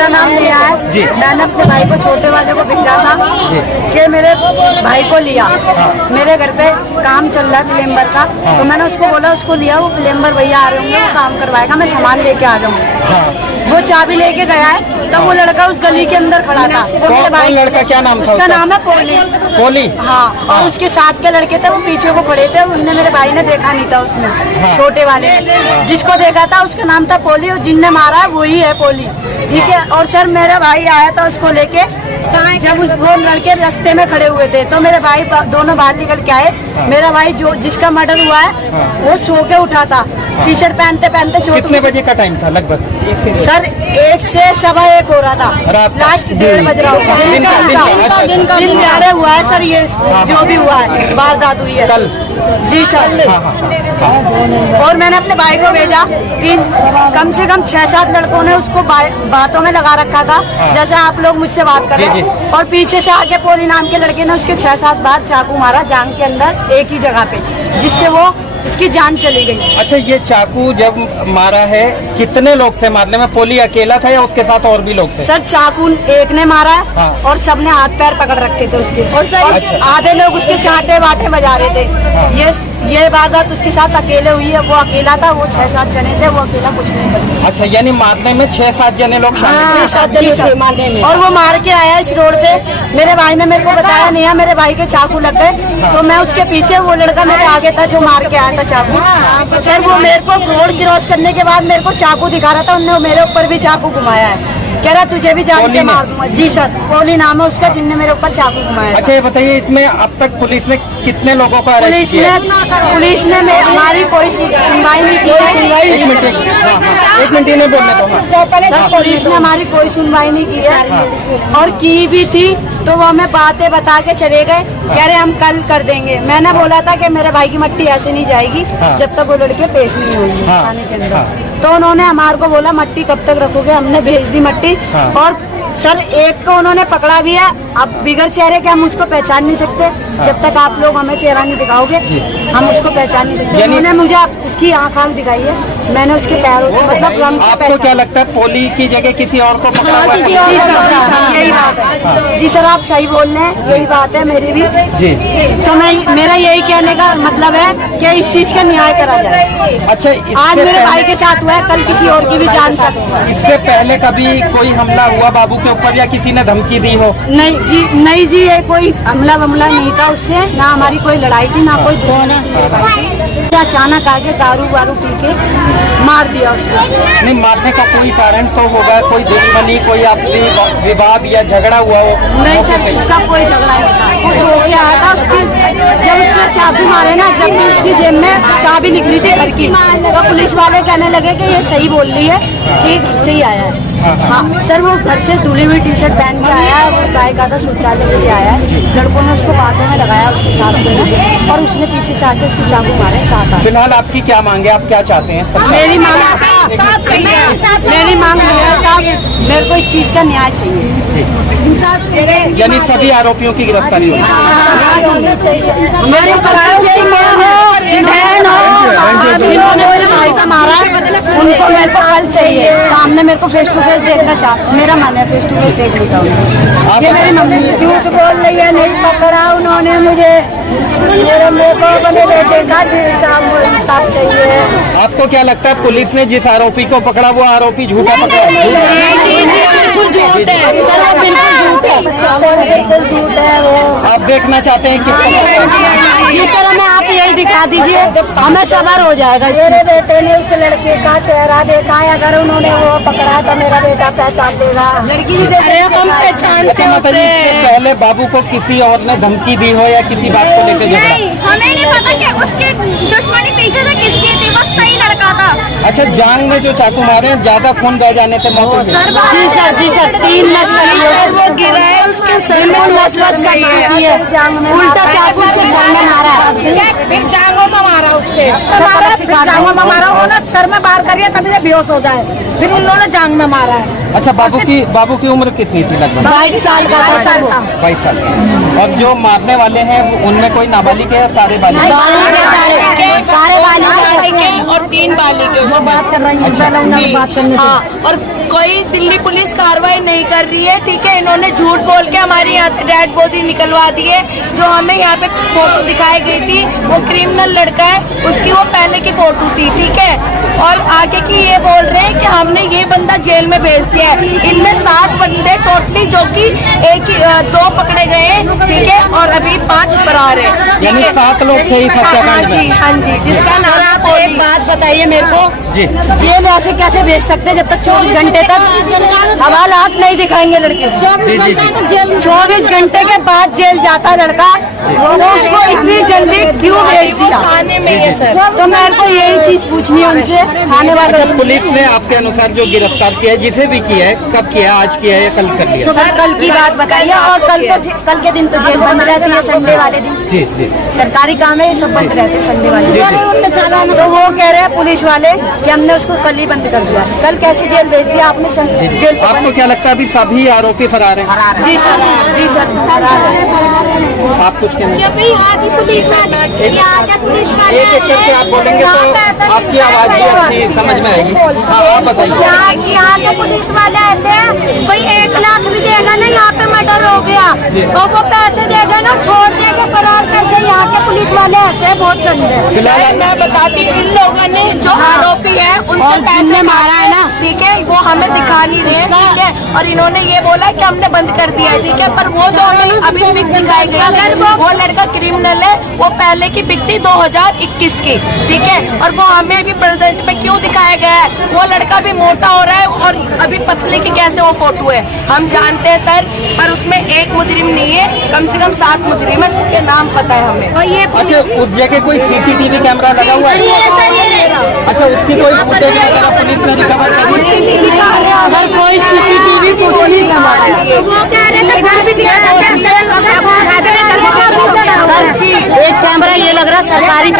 मेरा नाम नेहा है जी। मैंने अपने भाई को छोटे वाले को भेजा था कि मेरे भाई को लिया। मेरे घर पे काम चल रहा है प्लम्बर का, तो मैंने उसको बोला उसको लिया, वो प्लम्बर भैया आ रहे होंगे, वो काम करवाएगा, मैं सामान लेके आ जाऊंगा। वो चाबी लेके गया है, तब वो लड़का उस गली के अंदर खड़ा था। कौन लड़का, क्या नाम था उसका? नाम है पोली। पोली? हाँ। और उसके साथ के लड़के थे, वो पीछे को खड़े थे, उनने मेरे भाई ने देखा नहीं था उसने। छोटे वाले जिसको देखा था उसका नाम था पोली, और जिनने मारा है वही है पोली, ठीक है। और सर मेरा भाई आया था उसको लेके, जब वो लड़के रास्ते में खड़े हुए थे तो मेरे भाई दोनों बाहर निकल के आए। मेरा भाई जो जिसका मर्डर हुआ है वो सो के उठा था, टी शर्ट पहनते पहनते। कितने बजे का टाइम था लगभग? सर 1 से 1:15 हो रहा था, लास्ट 1:30 बज रहा होगा। दिन दिहाड़े हुआ है सर, ये जो भी हुआ है वारदात हुई है कल। जी सर। और मैंने अपने भाई को भेजा कि कम से कम 6-7 लड़कों ने उसको बातों में लगा रखा था, जैसे आप लोग मुझसे बात कर रहे हैं। और पीछे से आके पोली नाम के लड़के ने उसके 6-7 बार चाकू मारा जांघ के अंदर, एक ही जगह पे, जिससे वो उसकी जान चली गई। अच्छा, ये चाकू जब मारा है कितने लोग थे मारने में? पोली अकेला था या उसके साथ और भी लोग थे? सर चाकू एक ने मारा है और सबने हाथ पैर पकड़ रखे थे उसके, और सर आधे लोग उसके चाटे वाटे बजा रहे थे। ये वारदात उसके साथ अकेले हुई है, वो अकेला था, वो 6-7 जने थे, वो अकेला कुछ नहीं कर सकता। अच्छा, यानी मारने में 6-7 जने लोग शामिल थे? 6-7 जने थे मारने में। और वो मार के आया इस रोड पे, मेरे भाई ने मेरे को बताया नहीं है, मेरे भाई के चाकू लग गए, तो मैं उसके पीछे, वो लड़का मेरे आगे था जो मार के आया था चाकू। सर वो मेरे को रोड क्रॉस करने के बाद मेरे को चाकू दिखा रहा था, उन्होंने मेरे ऊपर भी चाकू घुमाया है, कह रहा तुझे भी जान से मार दूंगा। जी सर, पोली नाम है उसका, जिनने मेरे ऊपर चाकू घुमाया। अच्छा, ये बताइए इसमें अब तक पुलिस ने कितने लोगों को अरेस्ट किया? पुलिस ने हमारी कोई सुनवाई नहीं की है। एक मिनट नहीं बोलने दो। पुलिस ने हमारी कोई सुनवाई नहीं की है, और की भी थी तो वो हमें बातें बता के चले गए, कह रहे हम कल कर देंगे। मैंने बोला था कि मेरे भाई की मट्टी ऐसे नहीं जाएगी जब तक वो लड़के पेश नहीं होंगे थाने के अंदर। तो उन्होंने हमारे को बोला मट्टी कब तक रखोगे, हमने भेज दी मट्टी। और सर एक को उन्होंने पकड़ा भी है, अब बिगड़ चेहरे के हम उसको पहचान नहीं सकते, जब तक आप लोग हमें चेहरा नहीं दिखाओगे हम उसको पहचान नहीं सकते। उन्होंने मुझे उसकी आँख दिखाई है, मैंने उसके पैरों को मतलब। आपको क्या लगता है पोली की जगह किसी और को पकड़ा हुआ है? जी सर, यही बात है। जी सर, आप सही बोल रहे हैं, यही बात है मेरी भी जी। तो मेरा यही कहने का मतलब है कि इस चीज का न्याय करा जाए। अच्छा, आज मेरे भाई के साथ हुआ है, कल किसी और की भी जान सकती है। इससे पहले कभी कोई हमला हुआ बाबू के ऊपर या किसी ने धमकी दी हो? नहीं जी, ये कोई हमला नहीं था उससे, ना हमारी कोई लड़ाई थी, ना कोई अचानक आके दारू वारू पी के मार दिया उसको। नहीं, मारने का कोई कारण तो होगा, कोई दुश्मनी, कोई आपसी विवाद या झगड़ा हुआ हो? नहीं सर, उसका कोई झगड़ा नहीं था, वो सो के आया था। जब उसको चाबी मारे ना, जब उसकी जेब में चाबी निकली थी घर की, तो पुलिस वाले कहने लगे कि ये सही बोल रही है कि घर से ही आया है। हाँ सर, वो घर से धुली हुई टी शर्ट पहन के आया है, वो गाय का शौचालय लेके आया है, लड़कों ने उसको बातों में लगाया उसके साथ में, और उसने पीछे से आके उसको चाकू मारे साथ। फिलहाल आपकी क्या मांग है, आप क्या चाहते हैं? मेरी मांग है साहब, मेरे को इस चीज का न्याय चाहिए। यानी सभी आरोपियों की गिरफ्तारी होगी। जिन्होंने मेरे भाई का मारा उनको मेरे को कल चाहिए, सामने मेरे को फेस टू फेस देखना चाहता, मेरा मन है फेस टू फेस देखने का। ये मेरी मम्मी झूठ बोल रही है, नहीं पकड़ा उन्होंने मुझे, मेरे को अपने बेटे का इंसाफ चाहिए। आपको क्या लगता है पुलिस ने जिस आरोपी को पकड़ा वो आरोपी झूठा पकड़ा? बिल्कुल झूठ है सर, बिल्कुल झूठ है वो। आप देखना चाहते हैं किसको? जी सर, हमें आप यही दिखा दीजिए, हमें सबर हो जाएगा। मेरे बेटे ने उस लड़के का चेहरा देखा है, अगर उन्होंने वो पकड़ा तो मेरा बेटा पहचान देगा। लड़की हम पहचानते हैं। इससे पहले बाबू को किसी और ने धमकी दी हो या किसी बात को लेकर? नहीं, हमें नहीं पता कि उसकी दुश्मनी पीछे से किसकी थी, बस सही लड़का था। अच्छा, जांग में जो चाकू मारे ज्यादा खून बह जाने से मौत हो गई? जी सर 3 नस वो गिरा है, उसके सर में नस गई है, उल्टा चाकू उसके सर में मारा है, फिर जांघों में मारा उसके, जांघों में मारा, उन्होंने सर में बार करिए तभी बेहोश हो जाए, फिर उन्होंने जांघ में मारा है। अच्छा, बाबू की उम्र कितनी थी? लगभग 22 साल का। 22 साल। और जो मारने वाले हैं उनमें कोई नाबालिग है या सारे बालिग? सारे बालिग और 3 बालिग। बात कर रही है। हाँ, और कोई दिल्ली पुलिस कार्रवाई कर रही है, ठीक है। इन्होंने झूठ बोल के हमारे यहाँ से डेड बॉडी निकलवा दी है। जो हमें यहाँ पे फोटो दिखाई गई थी वो क्रिमिनल लड़का है, उसकी वो पहले की फोटो थी, ठीक है। और आगे की ये बोल रहे हैं कि हमने ये बंदा जेल में भेज दिया है। इनमें 7 बंदे टोटली, जो कि 2 पकड़े गए हैं, ठीक है, और अभी 5 फरार है। यानी 7 लोग थे इस हत्याकांड में। हाँ जी, जिसका नाम आप एक बात बताइए मेरे को जी। जेल ऐसे कैसे भेज सकते हैं जब तक 24 घंटे तक हवालात नहीं दिखाएंगे लड़के। 24 घंटे के बाद जेल जाता लड़का, तो उसको इतनी जल्दी क्यों भेज दिया थाने में? ये सर, तो मेरे को यही चीज पूछनी है उनसे, थाने वाले। अच्छा, पुलिस ने आपके अनुसार जो गिरफ्तार किया है, जिसे भी किया है, कब किया है, आज किया है या कल कर लिया? सर कल की बात बताइए। और कल के दिन तो जेल बंद रहती है, संडे वाले दिन। जी जी। सरकारी काम है, ये सब बंद रहते हैं संडे वाले जी, दिन। तो वो कह रहे हैं पुलिस वाले कि हमने उसको कल ही बंद कर दिया। कल कैसे जेल भेज दिया आपने? जेल तो आपको क्या लगता है अभी सभी आरोपी फरार हैं? जी सर, जी सर, फरार है। आप कुछ कहना? जब यहाँ की पुलिस वाले, यहाँ के पुलिस वाले एक एक करके आप बोलेंगे तो आपकी आवाज भी अच्छी समझ में आएगी। हाँ, आप बताइए। यहाँ के पुलिस वाले ऐसे हैं, कोई 1 लाख भी देगा ना, यहाँ पे मर्डर हो गया और वो पैसे देगा ना, छोड़ देगा, फरार कर गए। यहाँ के पुलिस वाले ऐसे हैं, बहुत गंदे। फिलहाल मैं बताती हूँ, इन लोगों ने जो आरोपी है उनसे पैसे मारा है ना, ठीक है, वो हमें दिखा नहीं रहे, ठीक है। और इन्होंने ये बोला कि हमने बंद कर दिया है, ठीक है। पर वो जो हमें अभी पिक दिखाई गई, अगर वो लड़का क्रिमिनल है, वो पहले की पिक थी 2021 की, ठीक है। और वो हमें अभी प्रेजेंट में क्यों दिखाया गया है? वो लड़का भी मोटा हो रहा है और अभी पतले की कैसे वो फोटो है, हम जानते हैं सर। पर उसमें एक मुजरिम नहीं है, कम से कम 7 मुजरिम है, सबके नाम पता है हमें। और ये अच्छा, उस जगह कोई सीसीटीवी कैमरा लगा हुआ है? अच्छा, उसकी कोई फुटेज वगैरह पुलिस ने रिकवर करी? सर कोई सीसीटीवी कुछ नहीं सर जी, एक कैमरा ये लग रहा है सरकारी